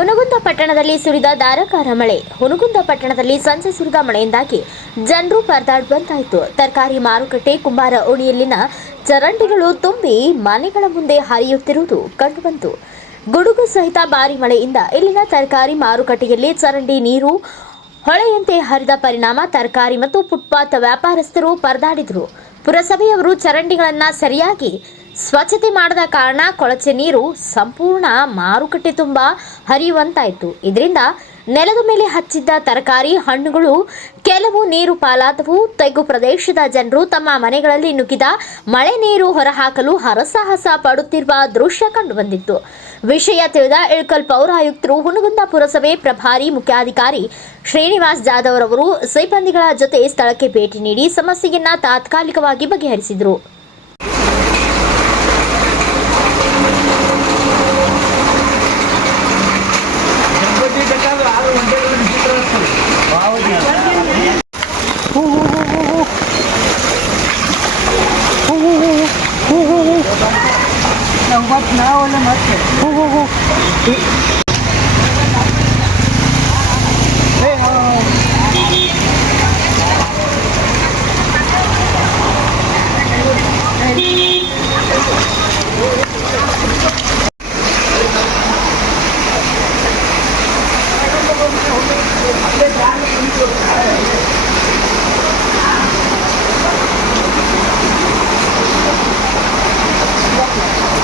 ಹುನಗುಂದ ಪಟ್ಟಣದಲ್ಲಿ ಸುರಿದ ಧಾರಾಕಾರ ಮಳೆ. ಹುನಗುಂದ ಪಟ್ಟಣದಲ್ಲಿ ಸಂಜೆ ಸುರಿದ ಮಳೆಯಿಂದಾಗಿ ಜನರು ಪರದಾಡುವಂತಾಯಿತು. ತರಕಾರಿ ಮಾರುಕಟ್ಟೆ, ಕುಂಬಾರ ಓಣಿಯಲ್ಲಿನ ಚರಂಡಿಗಳು ತುಂಬಿ ಮನೆಗಳ ಮುಂದೆ ಹರಿಯುತ್ತಿರುವುದು ಕಂಡುಬಂತು. ಗುಡುಗು ಸಹಿತ ಭಾರಿ ಮಳೆಯಿಂದ ಇಲ್ಲಿನ ತರಕಾರಿ ಮಾರುಕಟ್ಟೆಯಲ್ಲಿ ಚರಂಡಿ ನೀರು ಹೊಳೆಯಂತೆ ಹರಿದ ಪರಿಣಾಮ ತರಕಾರಿ ಮತ್ತು ಫುಟ್ಪಾತ್ ವ್ಯಾಪಾರಸ್ಥರು ಪರದಾಡಿದರು. ಪುರಸಭೆಯವರು ಚರಂಡಿಗಳನ್ನು ಸರಿಯಾಗಿ ಸ್ವಚ್ಛತೆ ಮಾಡದ ಕಾರಣ ಕೊಳಚೆ ನೀರು ಸಂಪೂರ್ಣ ಮಾರುಕಟ್ಟೆ ತುಂಬ ಹರಿಯುವಂತಾಯಿತು. ಇದರಿಂದ ನೆಲದ ಮೇಲೆ ಹಚ್ಚಿದ್ದ ತರಕಾರಿ ಹಣ್ಣುಗಳು, ಕೆಲವು ನೀರು ಪಾಲಾದವು. ತೆಗು ಪ್ರದೇಶದ ಜನರು ತಮ್ಮ ಮನೆಗಳಲ್ಲಿ ನುಗ್ಗಿದ ಮಳೆ ನೀರು ಹೊರಹಾಕಲು ಹರಸಾಹಸ ಪಡುತ್ತಿರುವ ದೃಶ್ಯ ಕಂಡುಬಂದಿತ್ತು. ವಿಷಯ ತಿಳಿದ ಇಳ್ಕಲ್ ಪೌರಾಯುಕ್ತರು ಹುನಗುಂದ ಪುರಸಭೆ ಪ್ರಭಾರಿ ಮುಖ್ಯಾಧಿಕಾರಿ ಶ್ರೀನಿವಾಸ್ ಜಾಧವ್ ಸಿಬ್ಬಂದಿಗಳ ಜೊತೆ ಸ್ಥಳಕ್ಕೆ ಭೇಟಿ ನೀಡಿ ಸಮಸ್ಯೆಯನ್ನ ತಾತ್ಕಾಲಿಕವಾಗಿ ಬಗೆಹರಿಸಿದರು. ನಾವು ಮತ್ತೆ ನಾವಲ್ಲ ಮತ್ತೆ ಏ,